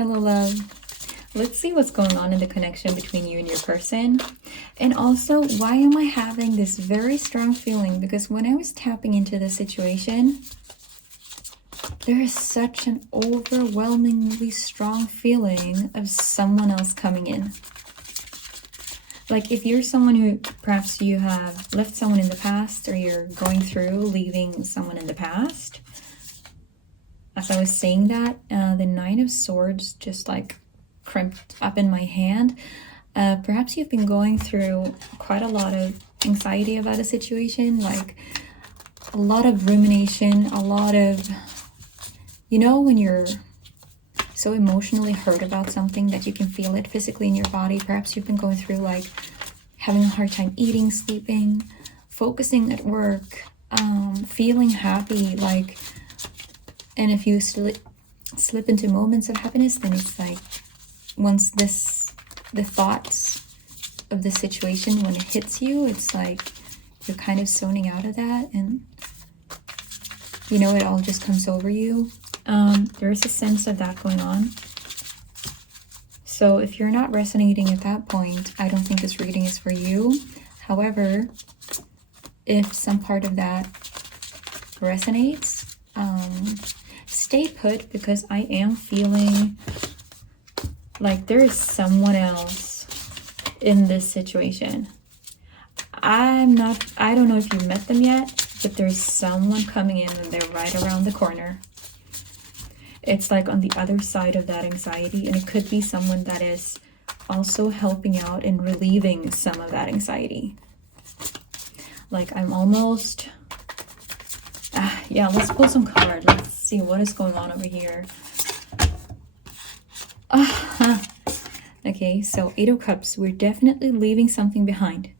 Hello, love. Let's see what's going on in the connection between you and your person. And also, why am I having this very strong feeling? Because when I was tapping into the situation, there is such an overwhelmingly strong feeling of someone else coming in. Like if you're someone who perhaps you have left someone in the past, or you're going through leaving someone in the past. As I was saying that, the Nine of Swords just like crimped up in my hand. Perhaps you've been going through quite a lot of anxiety about a situation, like a lot of rumination, a lot of, you know, when you're so emotionally hurt about something that you can feel it physically in your body. Perhaps you've been going through like having a hard time eating, sleeping, focusing at work, feeling happy, like, and if you slip into moments of happiness, then it's like once the thoughts of the situation, when it hits you, it's like you're kind of zoning out of that, and you know, it all just comes over you. There's a sense of that going on. So if you're not resonating at that point, I don't think this reading is for you. However, if some part of that resonates, stay put, because I am feeling like there is someone else in this situation. I don't know if you met them yet, but there's someone coming in and they're right around the corner. It's like on the other side of that anxiety, and it could be someone that is also helping out and relieving some of that anxiety. Like I'm almost, yeah, let's pull some cards. Let's see what is going on over here. Okay, so Eight of Cups, we're definitely leaving something behind.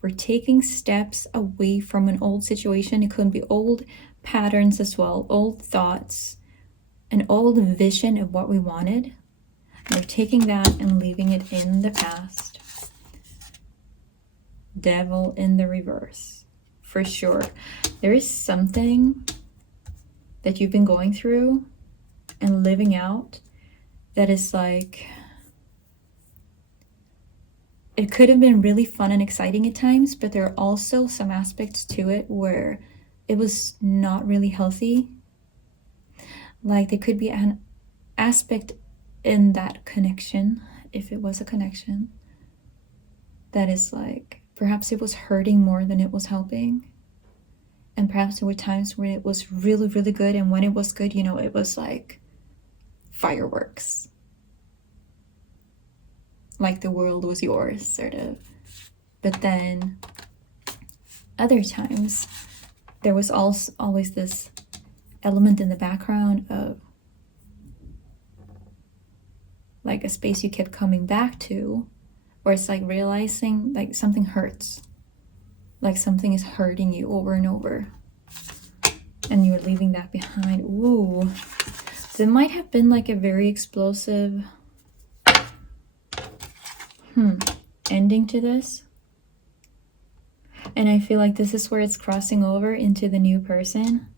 We're taking steps away from an old situation. It could be old patterns as well, old thoughts, an old vision of what we wanted. We're taking that and leaving it in the past. Devil in the reverse, for sure. There is something that you've been going through and living out that is like, it could have been really fun and exciting at times, but there are also some aspects to it where it was not really healthy. Like there could be an aspect in that connection, if it was a connection, that is like, perhaps it was hurting more than it was helping. And perhaps there were times when it was really, really good. And when it was good, you know, it was like fireworks. Like the world was yours, sort of. But then other times, there was also always this element in the background of like a space you kept coming back to, where it's like realizing like something hurts. Like something is hurting you over and over. And you're leaving that behind. Ooh. There might have been like a very explosive ending to this. And I feel like this is where it's crossing over into the new person,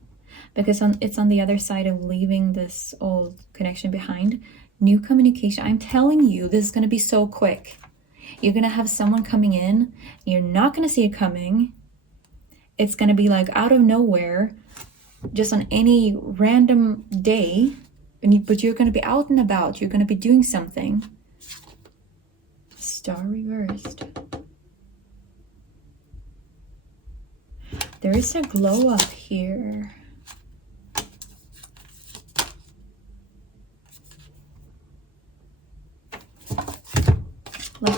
because it's on the other side of leaving this old connection behind. New communication. I'm telling you, this is going to be so quick. You're going to have someone coming in. You're not going to see it coming. It's going to be like out of nowhere, just on any random day. But you're going to be out and about. You're going to be doing something. Star reversed. There is a glow up here. Like,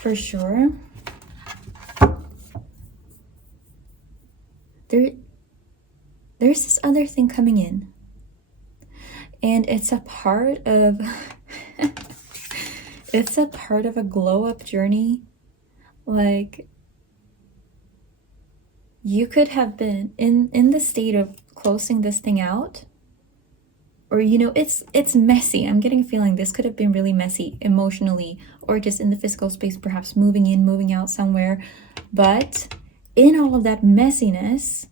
for sure, there's this other thing coming in, and it's a part of it's a part of a glow up journey. Like you could have been in the state of closing this thing out, or you know, it's messy. I'm getting a feeling this could have been really messy emotionally, or just in the physical space, perhaps moving in, moving out somewhere. But in all of that messiness,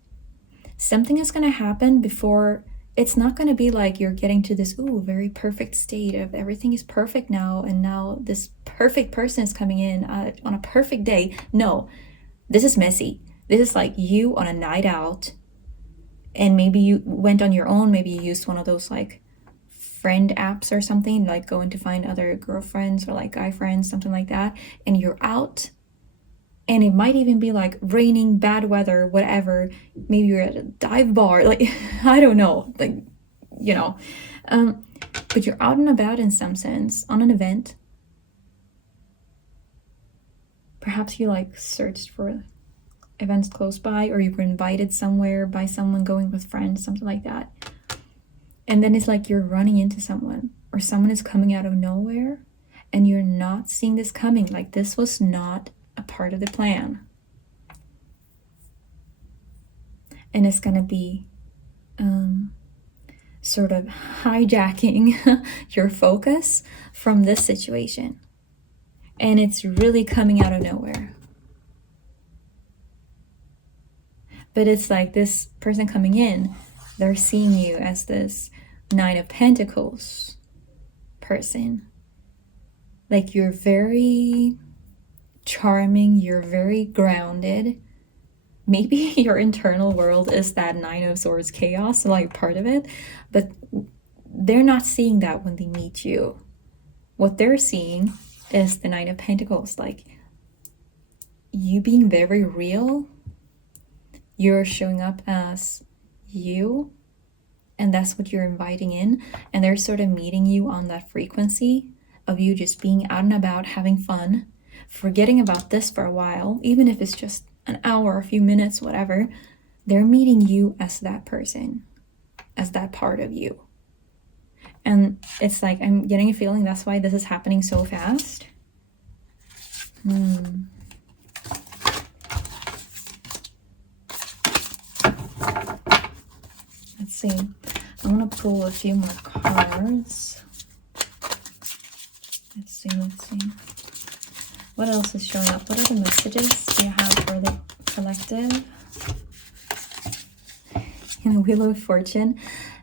something is going to happen before. It's not going to be like you're getting to this very perfect state of everything is perfect now, and now this perfect person is coming in on a perfect day. No, this is messy. This is like you on a night out, and maybe you went on your own. Maybe you used one of those like friend apps or something, like going to find other girlfriends or like guy friends, something like that, and you're out, and it might even be like raining, bad weather, whatever. Maybe you're at a dive bar, like I don't know, like, you know, but you're out and about in some sense on an event. Perhaps you like searched for events close by, or you were invited somewhere by someone going with friends, something like that. And then it's like you're running into someone, or someone is coming out of nowhere, and you're not seeing this coming. Like this was not a part of the plan. And it's gonna be sort of hijacking your focus from this situation. And it's really coming out of nowhere. But it's like this person coming in, they're seeing you as this Nine of Pentacles person. Like you're very charming, you're very grounded. Maybe your internal world is that Nine of Swords chaos, like part of it, but they're not seeing that when they meet you. What they're seeing is the Nine of Pentacles, like you being very real. You're showing up as you, and that's what you're inviting in, and they're sort of meeting you on that frequency of you just being out and about, having fun, forgetting about this for a while, even if it's just an hour, a few minutes, whatever. They're meeting you as that person, as that part of you. And it's like, I'm getting a feeling that's why this is happening so fast. Let's see. I'm gonna pull a few more cards. Let's see. What else is showing up? What are the messages do you have for the collective? And the Wheel of Fortune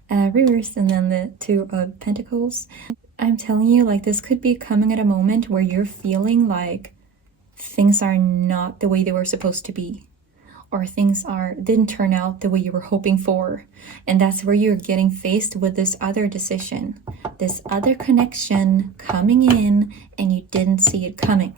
reversed, and then the Two of Pentacles. I'm telling you, like, this could be coming at a moment where you're feeling like things are not the way they were supposed to be, or things didn't turn out the way you were hoping for. And that's where you're getting faced with this other decision, this other connection coming in, and you didn't see it coming.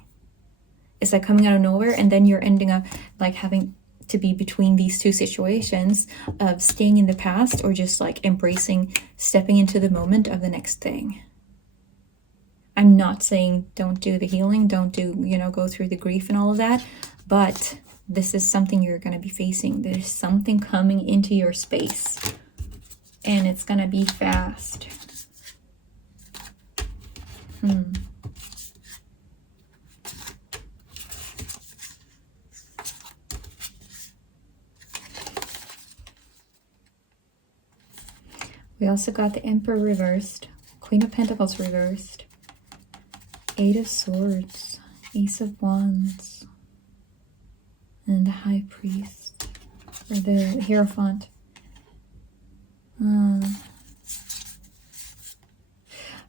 It's like coming out of nowhere, and then you're ending up like having to be between these two situations of staying in the past, or just like embracing, stepping into the moment of the next thing. I'm not saying don't do the healing, don't do, go through the grief and all of that, but this is something you're going to be facing. There's something coming into your space, and it's going to be fast. We also got the Emperor reversed, Queen of Pentacles reversed, Eight of Swords, Ace of Wands, and the High Priest, or the Hierophant.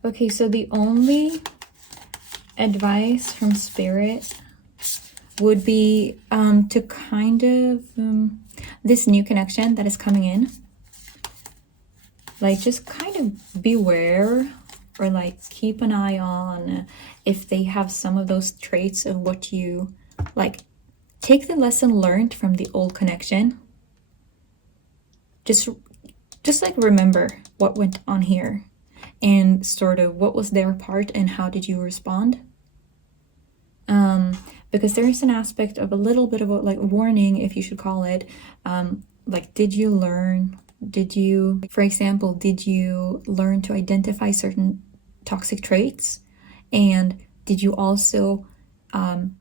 Okay, so the only advice from Spirit would be to kind of, this new connection that is coming in, like just kind of beware, or like keep an eye on if they have some of those traits of what you like. Take the lesson learned from the old connection. Just like remember what went on here, and sort of what was their part and how did you respond. Because there is an aspect of a little bit of a like warning, if you should call it. Like, did you learn? For example, did you learn to identify certain toxic traits? And did you also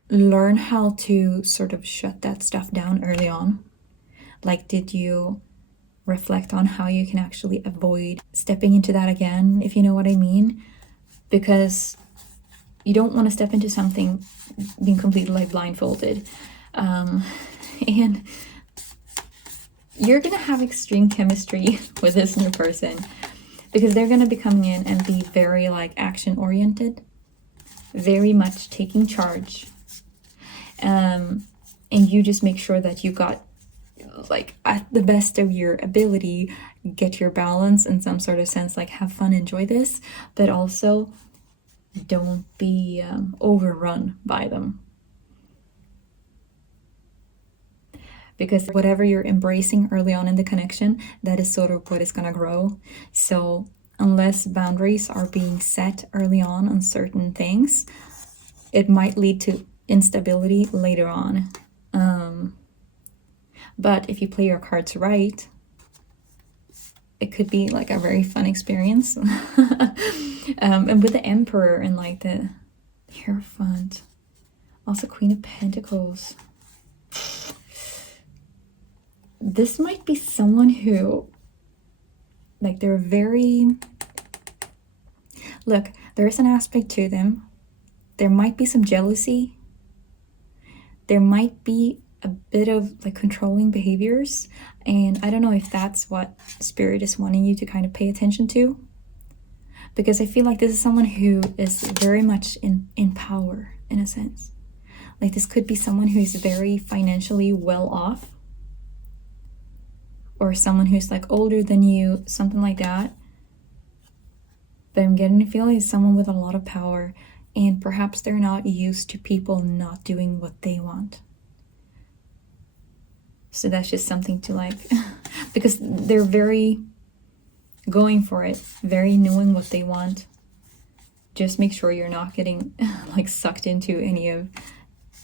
learn how to sort of shut that stuff down early on? Like, did you reflect on how you can actually avoid stepping into that again, if you know what I mean? Because you don't want to step into something being completely like blindfolded. And you're gonna have extreme chemistry with this new person, because they're gonna be coming in and be very like action oriented, very much taking charge. And you just make sure that you got, like, at the best of your ability, get your balance in some sort of sense, like have fun, enjoy this, but also don't be overrun by them. Because whatever you're embracing early on in the connection, that is sort of what is going to grow. So unless boundaries are being set early on certain things, it might lead to instability later on. But if you play your cards right, it could be like a very fun experience. And with the Emperor and like the Hierophant, also Queen of Pentacles, this might be someone who, like, they're very, look, there is an aspect to them. There might be some jealousy. There might be a bit of like controlling behaviors, and I don't know if that's what Spirit is wanting you to kind of pay attention to, because I feel like this is someone who is very much in power, in a sense. Like, this could be someone who is very financially well off, or someone who's like older than you, something like that. But I'm getting the feeling it's someone with a lot of power, and perhaps they're not used to people not doing what they want. So that's just something to like, because they're very going for it, very knowing what they want. Just make sure you're not getting like sucked into any of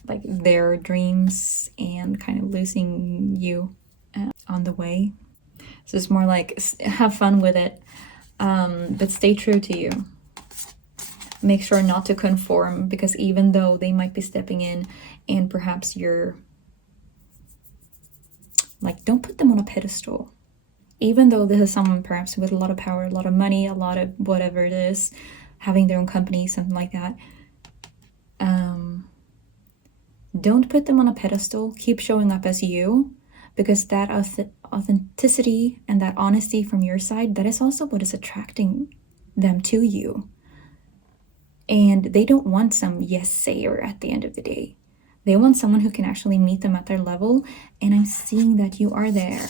like their dreams and kind of losing you on the way. So it's more like, have fun with it, but stay true to you. Make sure not to conform, because even though they might be stepping in and perhaps you're like, don't put them on a pedestal. Even though this is someone perhaps with a lot of power, a lot of money, a lot of whatever it is, having their own company, something like that. Don't put them on a pedestal. Keep showing up as you, because that authenticity and that honesty from your side, that is also what is attracting them to you. And they don't want some yes sayer at the end of the day. They want someone who can actually meet them at their level. And I'm seeing that you are there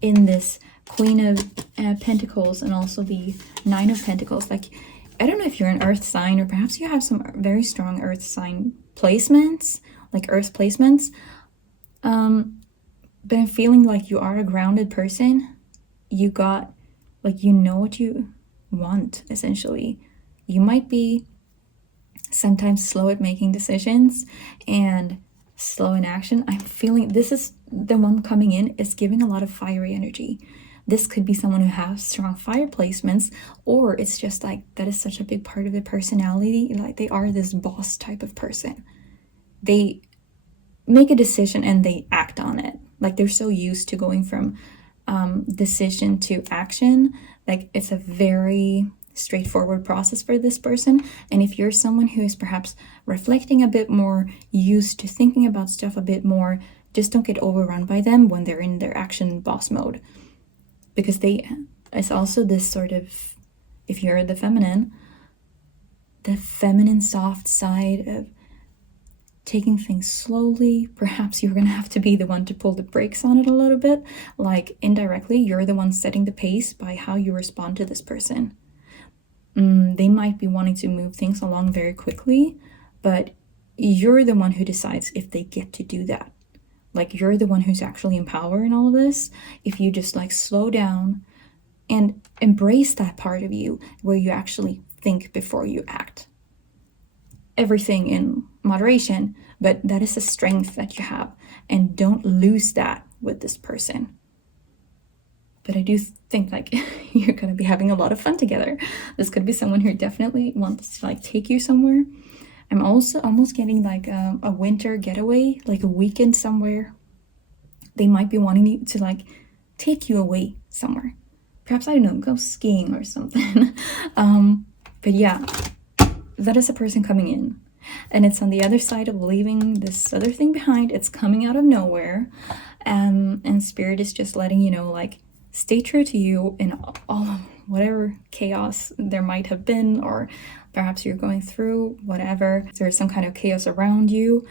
in this Queen of Pentacles and also the Nine of Pentacles. Like, I don't know if you're an earth sign, or perhaps you have some very strong earth sign placements, like earth placements. But I'm feeling like you are a grounded person. You got, like, you know what you want, essentially. You might be sometimes slow at making decisions and slow in action. I'm feeling this is the one coming in is giving a lot of fiery energy. This could be someone who has strong fire placements, or it's just like that is such a big part of their personality. Like, they are this boss type of person. They make a decision and they act on it. Like, they're so used to going from decision to action. Like, it's a very straightforward process for this person. And if you're someone who is perhaps reflecting a bit more, used to thinking about stuff a bit more, just don't get overrun by them when they're in their action boss mode, because it's also this sort of, if you're the feminine soft side of taking things slowly. Perhaps you're gonna have to be the one to pull the brakes on it a little bit. Like, indirectly, you're the one setting the pace by how you respond to this person. They might be wanting to move things along very quickly, but you're the one who decides if they get to do that. Like, you're the one who's actually in power in all of this. If you just like slow down and embrace that part of you where you actually think before you act. Everything in moderation, but that is a strength that you have, and don't lose that with this person. But I do think like you're gonna be having a lot of fun together. This could be someone who definitely wants to like take you somewhere. I'm also almost getting like a winter getaway, like a weekend somewhere. They might be wanting to like take you away somewhere. Perhaps, I don't know, go skiing or something. But yeah, that is a person coming in. And it's on the other side of leaving this other thing behind. It's coming out of nowhere. And Spirit is just letting you know, like, stay true to you in all whatever chaos there might have been, or perhaps you're going through, whatever. If there's some kind of chaos around you,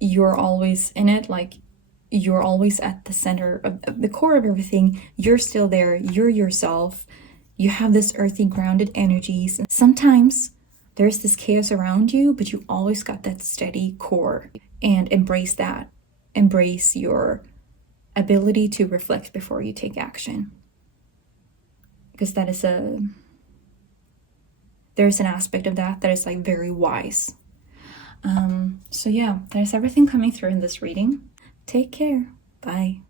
you're always in it, like, you're always at the center of the core of everything. You're still there, you're yourself. You have this earthy, grounded energies. Sometimes there's this chaos around you, but you always got that steady core. And embrace that. Embrace your ability to reflect before you take action. Because that is there's an aspect of that is like very wise. So yeah, there's everything coming through in this reading. Take care. Bye.